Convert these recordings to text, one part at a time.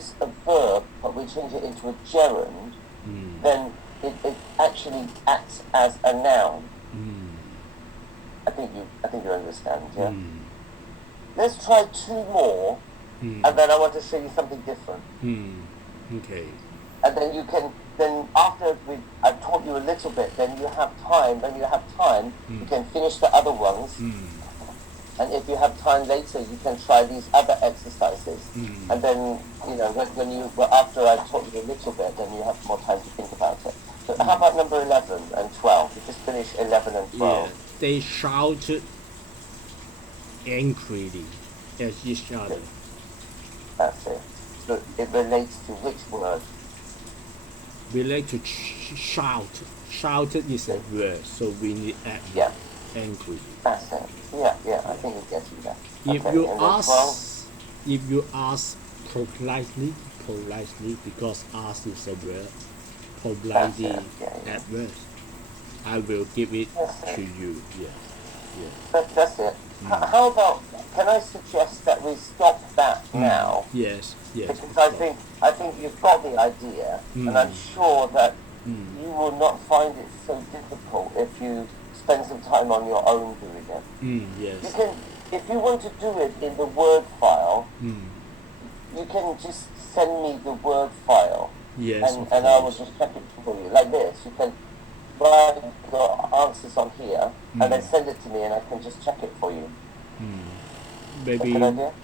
use a verb but we change it into a gerund, then it actually acts as a noun. I think you understand, yeah? Let's try two more, and then I want to show you something different. Okay. And then you can, then after I've taught you a little bit, then you have time, you can finish the other ones. And if you have time later, you can try these other exercises. And then, after I've taught you a little bit, then you have more time to think about it. So how about number 11 and 12? We just finished 11 and 12. Yeah, they shouted angrily at each other. That's it. So it relates to which word? Relate to shout. Shouted is a word, so we need adverb. Angry. That's it. Yeah, I think it gets you that. If you ask politely, because ask is a word, politely adverb, I will give it to you. Yes. That's it. How about, can I suggest that we stop that now? Yes. Because I think you've got the idea, and I'm sure that you will not find it so difficult if you spend some time on your own doing it. Yes. You can, if you want to do it in the Word file, you can just send me the Word file. Yes. And I will just check it for you. Like this, you can write your answers on here, and then send it to me, and I can just check it for you. Maybe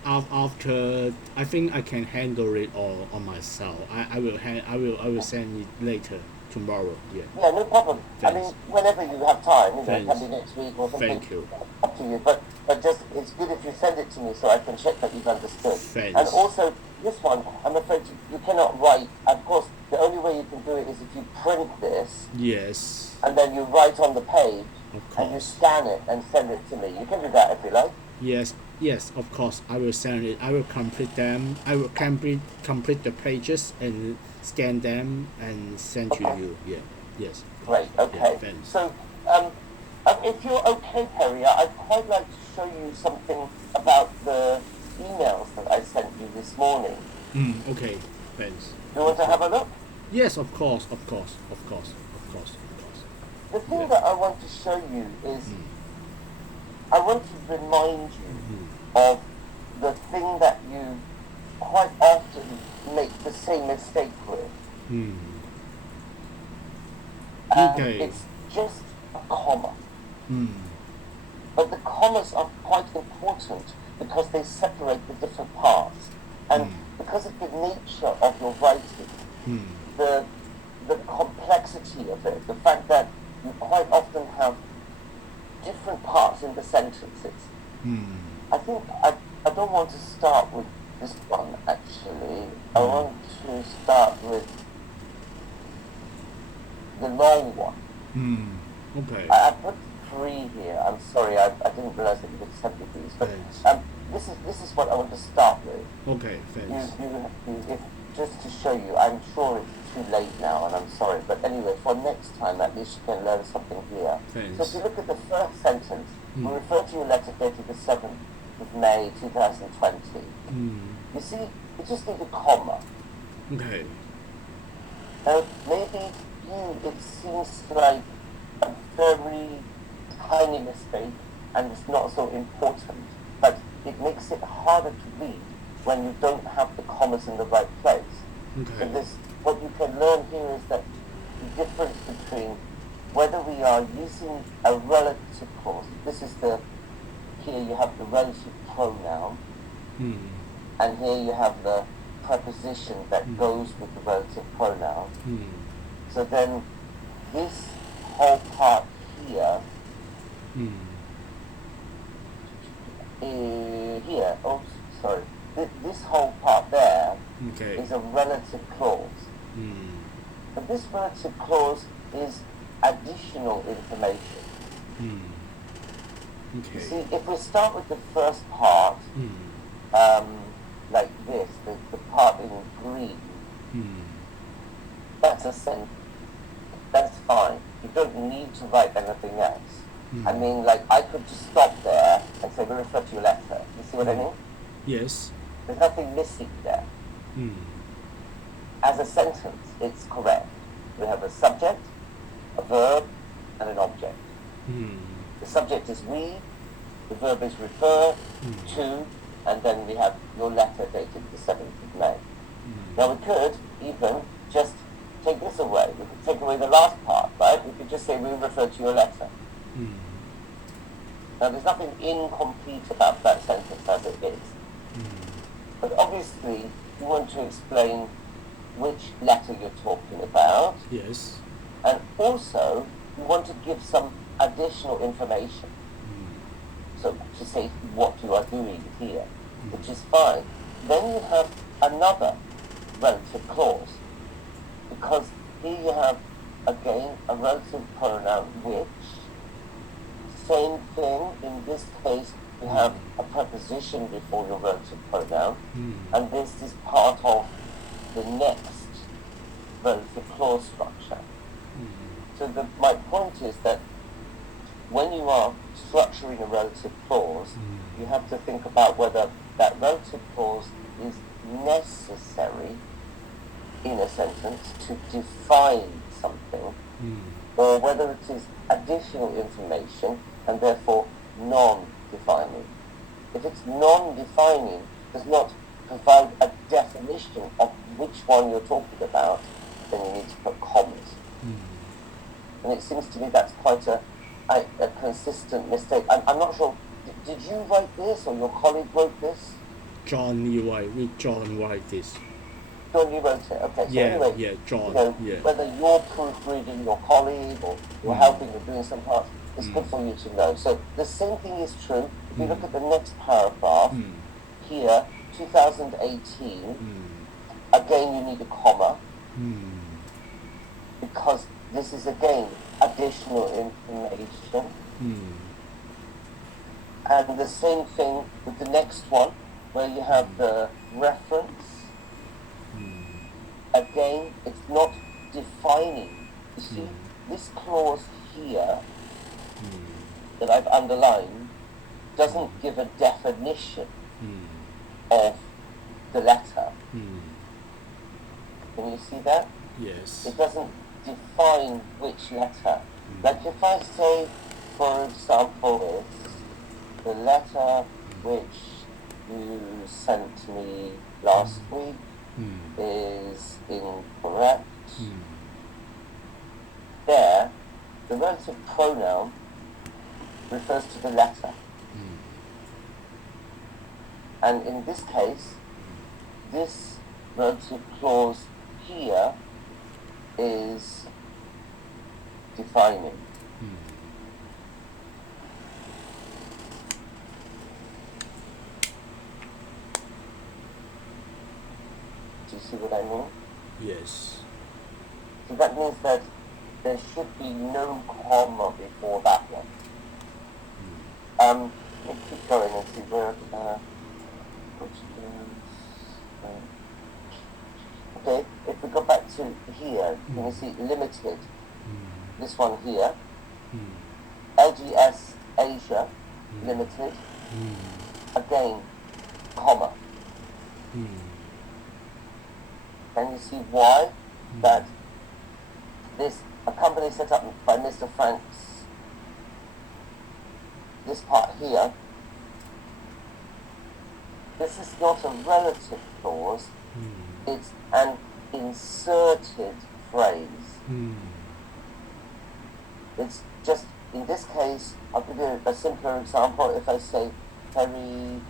after, I think I can handle it all on myself. I will send it later. Tomorrow, yeah, no problem. Thanks. I mean, whenever you have time, it can be next week or something. Thank you. Up to you, but just, it's good if you send it to me so I can check that you've understood. Thanks. And also, this one, I'm afraid you cannot write. Of course, the only way you can do it is if you print this. Yes. And then you write on the page, of and you scan it and send it to me. You can do that if you like. Yes, of course. I will send it. I will complete them. I will complete the pages and scan them and send to you. Yeah. Yes. Great. Okay. Yeah, so, if you're okay, Perry, I'd quite like to show you something about the emails that I sent you this morning. Okay. Thanks. Do you want to have a look? Yes, of course. The thing that I want to show you is, I want to remind you of the thing that you quite often make the same mistake with. Okay. It's just a comma. But the commas are quite important because they separate the different parts. And because of the nature of your writing, the complexity of it, the fact that you quite often have different parts in the sentences. I think I don't want to start with this one, actually. I want to start with the long one. Okay. I put 3 here. I'm sorry, I didn't realize that you could send me these. But this is what I want to start with. Okay, thanks. Just to show you, I'm sure it's too late now, and I'm sorry. But anyway, for next time, at least you can learn something here. Thanks. So if you look at the first sentence, we refer to your letter dated the 7th of May 2020. You see, you just need a comma. Okay. Maybe it seems like a very tiny mistake, and it's not so important, but it makes it harder to read when you don't have the commas in the right place. Okay. So what you can learn here is that the difference between whether we are using a relative clause, here you have the relative pronoun, and here you have the preposition that goes with the relative pronoun. So then this whole part here, this whole part there is a relative clause. But this relative clause is additional information. You see, if we start with the first part, like this, the part in green, that's a sentence. That's fine. You don't need to write anything else. I mean, like, I could just stop there and say, we refer to your letter. You see what I mean? Yes. There's nothing missing there. as a sentence, it's correct. We have a subject, a verb, and an object. The subject is we, the verb is refer to, and then we have your letter dated the 7th of May. Now we could even just take this away. We could take away the last part, right? We could just say we refer to your letter. Now there's nothing incomplete about that sentence as it is. But obviously you want to explain which letter you're talking about. Yes. And also you want to give some additional information. So to say what you are doing here, which is fine. Then you have another relative clause, because here you have again a relative pronoun which, same thing, in this case you have a preposition before your relative pronoun, and this is part of the next relative clause structure. So my point is that when you are structuring a relative clause, you have to think about whether that relative clause is necessary in a sentence to define something, or whether it is additional information and therefore non-defining. If it's non-defining, does not provide a definition of which one you're talking about, then you need to put commas. And it seems to me that's quite a consistent mistake. I'm not sure, did you write this or your colleague wrote this? John write this. John, you wrote it. Okay, so anyway, John. Whether you're proofreading your colleague or you're helping or doing some parts, it's good for you to know. So the same thing is true. If you look at the next paragraph, here, 2018, again you need a comma, because this is again additional information. And the same thing with the next one, where you have the reference. Again, it's not defining. You see, this clause here that I've underlined doesn't give a definition of the letter. Can you see that? Yes. It doesn't define which letter. Like if I say, for example, it's the letter which you sent me last week is incorrect. There, the relative pronoun refers to the letter. And in this case, this relative clause here is defining. Do you see what I mean? Yes. So that means that there should be no comma before that one. Let's keep going and see where, which is, okay, if we go back to here, you can see limited, this one here, LGS Asia, limited, again, comma. Can you see why? That this, a company set up by Mr. Franks, this part here, this is not a relative clause, it's an inserted phrase. It's just, in this case, I'll give you a simpler example. If I say, Terry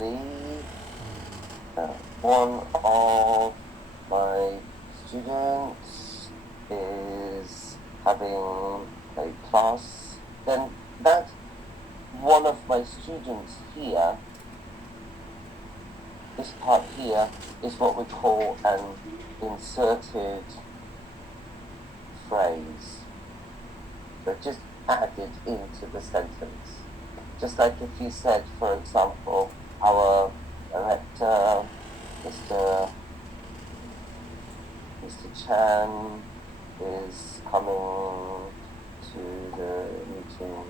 Lee, one of my students is having a class, then that one of my students here, this part here, is what we call an inserted phrase. But just added into the sentence. Just like if you said, for example, our director, Mr. Chan, is coming to the meeting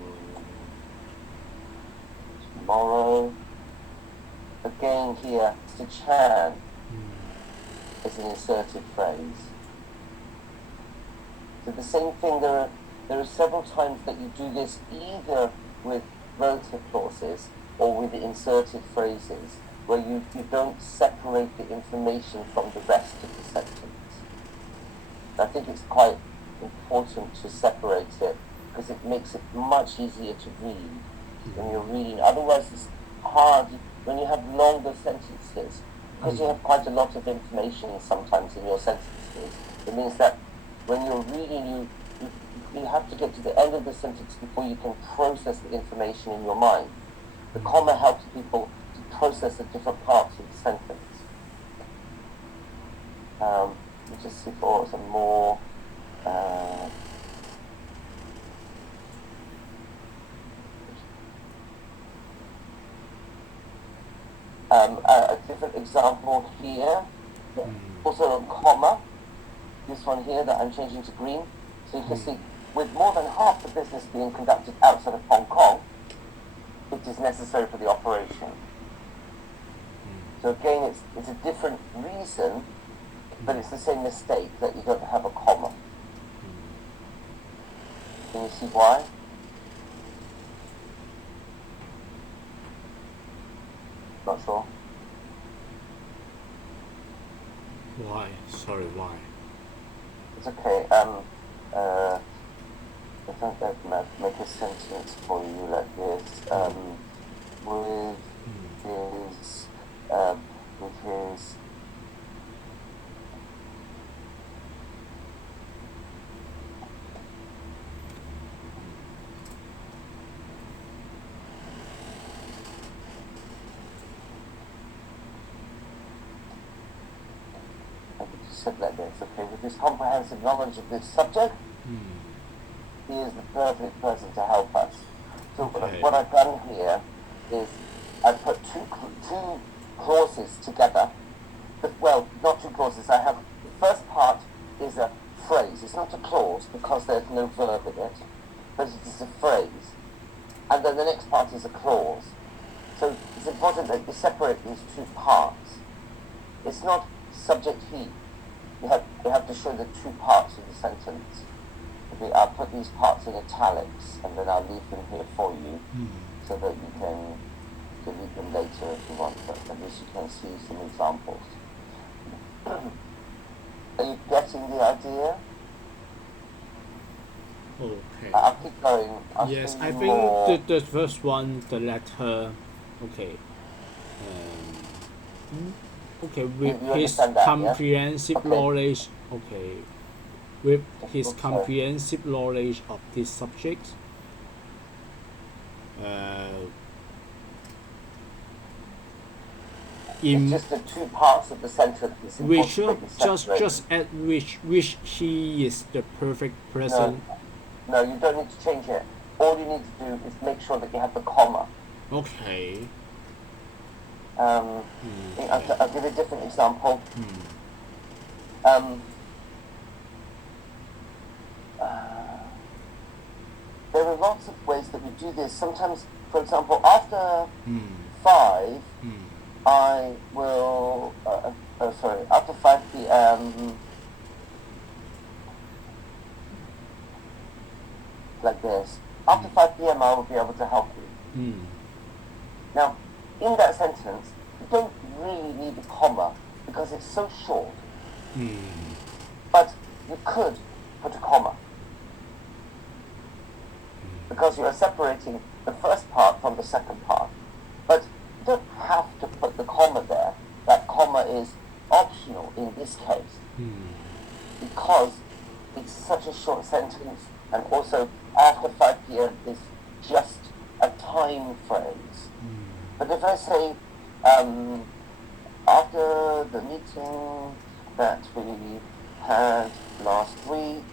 tomorrow. Again here, Mr. Chan. as an inserted phrase. So the same thing, there are several times that you do this either with relative clauses or with inserted phrases, where you don't separate the information from the rest of the sentence. I think it's quite important to separate it because it makes it much easier to read when you're reading. Otherwise, it's hard when you have longer sentences, because you have quite a lot of information sometimes in your sentences. It means that when you're reading, you have to get to the end of the sentence before you can process the information in your mind. The comma helps people to process the different parts of the sentence. Let me just see for some more. A different example here, also a comma, this one here that I'm changing to green. So you can see, with more than half the business being conducted outside of Hong Kong, it is necessary for the operation. So again, it's a different reason, but it's the same mistake that you don't have a comma. Can you see why? Not sure. Why? Sorry, why? It's okay. I think I can make a sentence for you like this. With his, said like this, okay, with his comprehensive knowledge of this subject, he is the perfect person to help us. So what I've done here is I've put two clauses together. Well, not two clauses. I have, the first part is a phrase. It's not a clause because there's no verb in it, but it is a phrase. And then the next part is a clause. So it's important that you separate these two parts. It's not subject he. You have to show the two parts of the sentence. Okay, I'll put these parts in italics, and then I'll leave them here for you, so that you can delete them later if you want, but at least you can see some examples. Are you getting the idea? Okay. I'll keep going. Yes, I think the first one, the letter, okay. Okay, with his comprehensive knowledge, okay, with his comprehensive knowledge of this subject, it's just the two parts of the sentence. Which just at which he is the perfect person. No, you don't need to change it. All you need to do is make sure that you have the comma. Okay. I'll give you a different example. There are lots of ways that we do this. Sometimes, for example, after 5, I will, after 5 p.m., like this. After 5 p.m., I will be able to help you. Now, in that sentence, you don't really need a comma because it's so short. But you could put a comma because you are separating the first part from the second part. But you don't have to put the comma there. That comma is optional in this case because it's such a short sentence, and also after 5 p.m. is just a time phrase. But if I say, after the meeting that we had last week,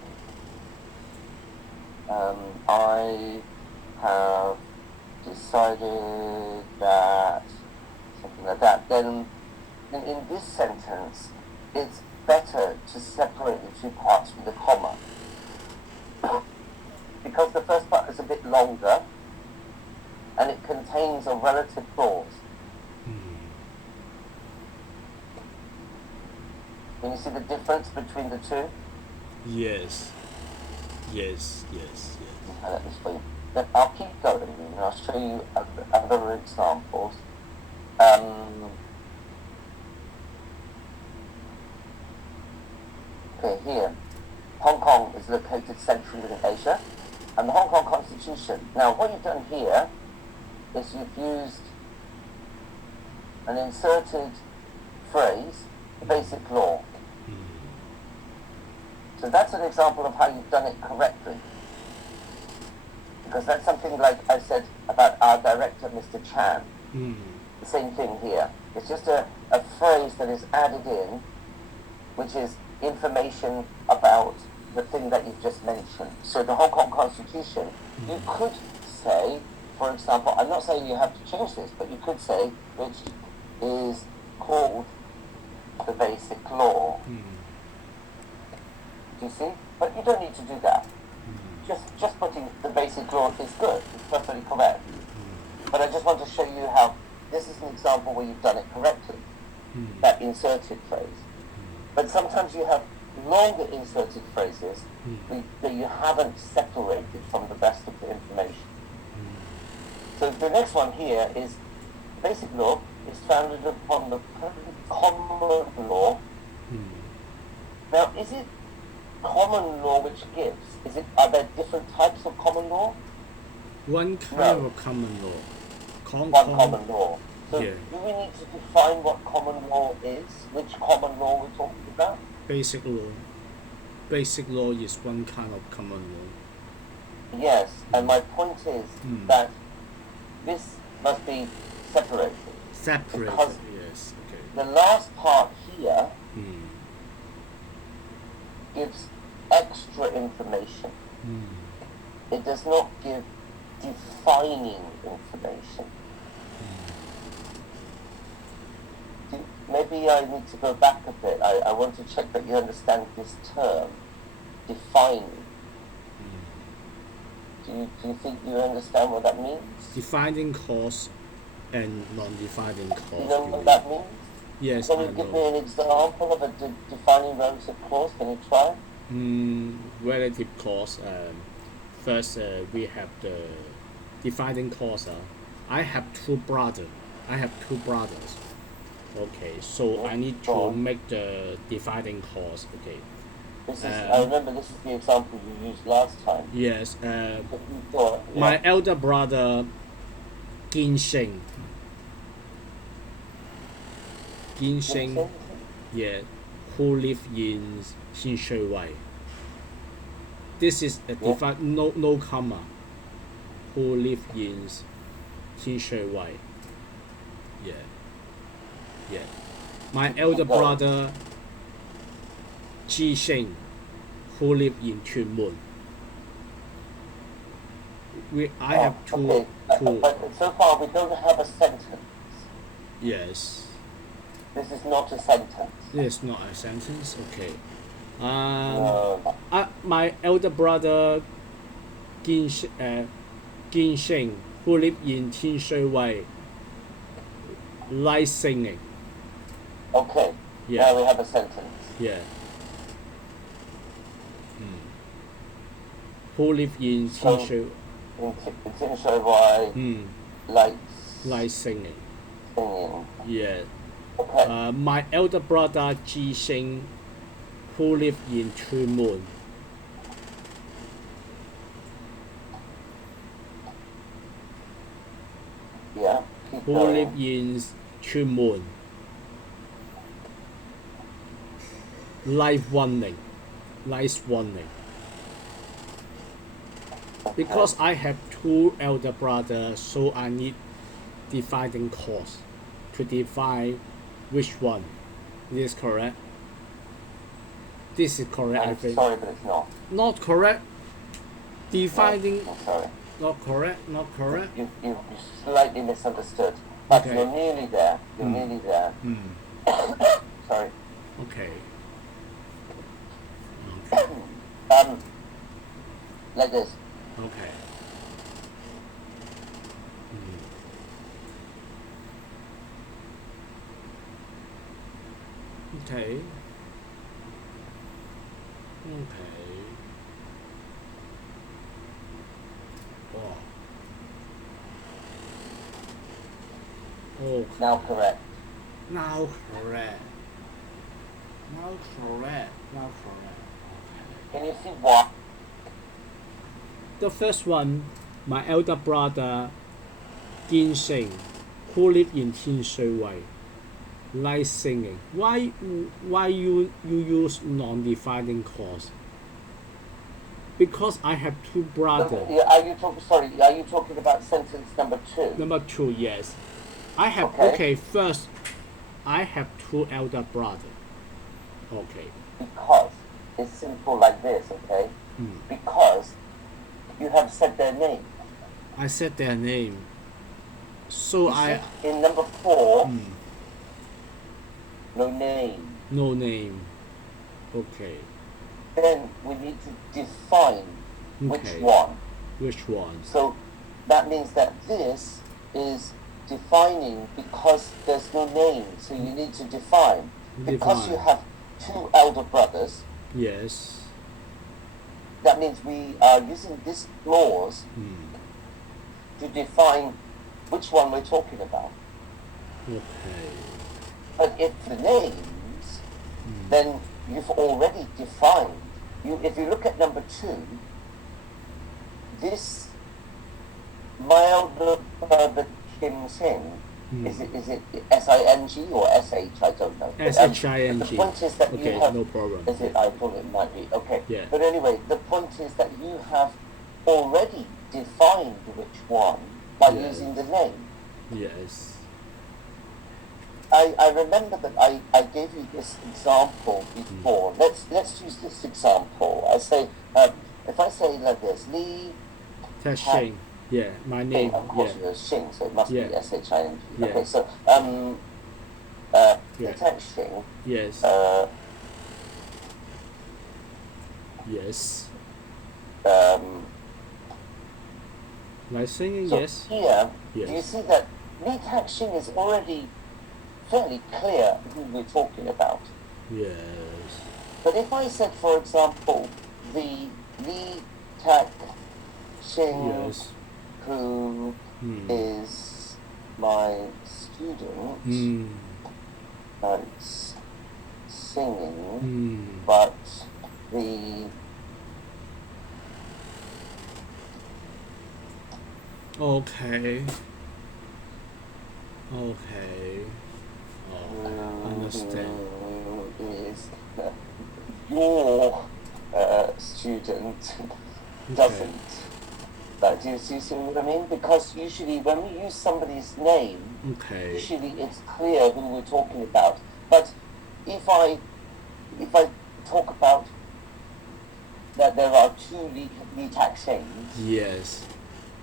I have decided that, something like that, then in this sentence, it's better to separate the two parts with a comma. Because the first part is a bit longer, and it contains a relative clause. Can you see the difference between the two? Yes. Yes. Let me show you. Then I'll keep going and I'll show you other examples. Okay, here. Hong Kong is located centrally within Asia, and the Hong Kong Constitution. Now, what you've done here is you've used an inserted phrase, basic law. So that's an example of how you've done it correctly. Because that's something like I said about our director, Mr. Chan. The same thing here. It's just a phrase that is added in, which is information about the thing that you've just mentioned. So the Hong Kong Constitution, you could say, for example, I'm not saying you have to change this, but you could say, which is called the basic law. Do you see? But you don't need to do that. Just putting the basic law is good. It's perfectly correct. But I just want to show you how this is an example where you've done it correctly. That inserted phrase. But sometimes you have longer inserted phrases that you haven't separated from the rest of the information. So the next one here is basic law is founded upon the common law. Now, is it common law which gives? Are there different types of common law? One kind of common law. Common law. So yeah. Do we need to define what common law is? Which common law we're talking about? Basic law. Basic law is one kind of common law. Yes, and my point is that this must be separated. Because yes. Okay. the last part here gives extra information. It does not give defining information. Maybe I need to go back a bit. I want to check that you understand this term, defining. Do you think you understand what that means? Defining cause and non-defining cause. Do you know what that means? Yes, Can you give me an example of a defining relative clause? Can you try? Relative clause. First, we have the defining clause. I have two brothers. Okay, so I need to make the dividing clause. Okay. I remember this is the example you used last time. Yes. My elder brother, Ginseng. Yeah, who live in Hinshui Wei. This is a no comma. Who live in Hinshui Wei. Yeah. My elder brother, Ji Sheng, who live in Chun Mun. I have two. But so far we don't have a sentence. Yes. This is not a sentence. This is not a sentence. Okay. My elder brother, Ginseng, who live in Tinshui Wei, likes singing. Okay. Yeah. Now we have a sentence. Yeah. Who live in Tinshui? In Tinshui Wei, likes singing. Yeah. Okay. My elder brother Ji Sheng, who live in Chun Mun. Yeah. Who live in Chun Mun. Likes running. Because I have two elder brothers, so I need dividing clause to define which one. Is this correct? This is correct, I think. Sorry, but it's not. Not correct. Defining. No, sorry. Not correct. You slightly misunderstood. But Okay. you're nearly there. Nearly there. Sorry. Okay. Like this. Okay. Okay. Okay. Oh. Okay. Now correct. Now correct. Now correct. Now correct. Okay. Can you see why? The first one, my elder brother, Gin Sing, who lived in Tin Shui Wei, like singing. Why you use non-defining cause? Because I have two brothers. Are you talking about sentence number 2? Number 2, yes. I have Okay. First, I have two elder brothers. Okay. Because it's simple like this, okay? Because you have said their name. I said their name. So You see, in number 4, no name. no name. Okay. Then we need to define which Okay. one. Which one? So that means that this is defining because there's no name. So you need to define. Because you Define. have two elder brothers, Yes. that means we are using this clause to define which one we're talking about. Okay. But if the names, then you've already defined. If you look at number 2, this my elder brother Kim Sing, is it S-I-N-G or S-H? I don't know. But, S-H-I-N-G. the point is that Okay, you have... no problem. Is it? I thought it might be. Okay. Yeah. But anyway, the point is that you have already defined which one by Yeah. using the name. Yes. I remember that I gave you this example before. Let's use this example. I say, if I say like this, Li That's Shing. Yeah, my name. of course Yeah. you're Xing, so it must Yeah. be S-H-I-N-G. Yeah. Okay, so Yeah. Xing, Yes. Yes. Like singing, so yes. here, Yes. do you see that Li Taxing is already fairly clear who we're talking about? Yes. But if I said, for example, the Li Taxing Yes. who is my student, that's singing, but the Okay. Okay. Oh, understand. is your student doesn't. But do you see what I mean? Because usually when we use somebody's name, Okay. usually it's clear who we're talking about. But if I talk about that there are two Li Taxings, Yes.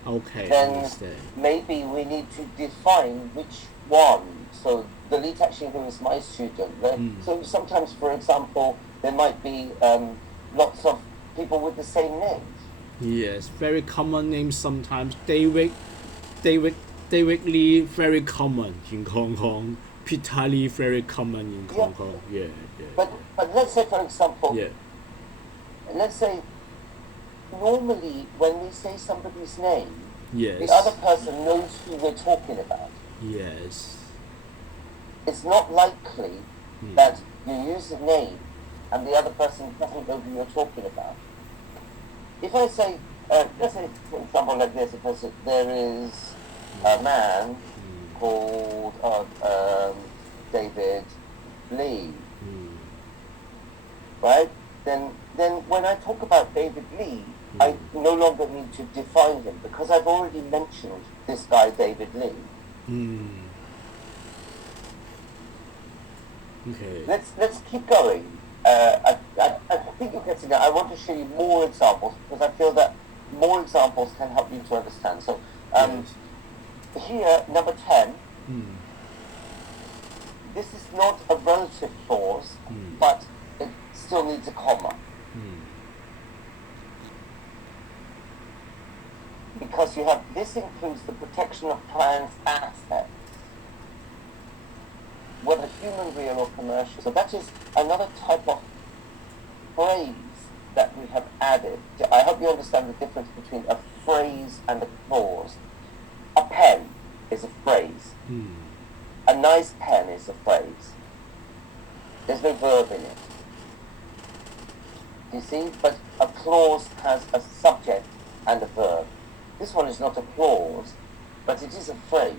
Okay, then understand. maybe we need to define which one. So the Li Taxing who is my student. So sometimes, for example, there might be lots of people with the same names. Yes, very common name sometimes. David Lee, very common in Hong Kong. Peter Lee, very common in Hong Kong. Yeah, yeah. But let's say, for example, Yeah. let's say normally when we say somebody's name, Yes. the other person knows who we're talking about. Yes. It's not likely that you use a name and the other person doesn't know who you're talking about. If I say, let's say, for example, like this, if I say, there is a man called David Lee, right? Then when I talk about David Lee, I no longer need to define him because I've already mentioned this guy, David Lee. Okay. Let's keep going. I think you're getting it. I want to show you more examples because I feel that more examples can help you to understand. So here, number 10, this is not a relative clause, but it still needs a comma. Because you have, this includes the protection of clients' assets, whether human, real, or commercial. So that is another type of phrase that we have added. I hope you understand the difference between a phrase and a clause. A pen is a phrase. A nice pen is a phrase. There's no verb in it. You see? But a clause has a subject and a verb. This one is not a clause, but it is a phrase.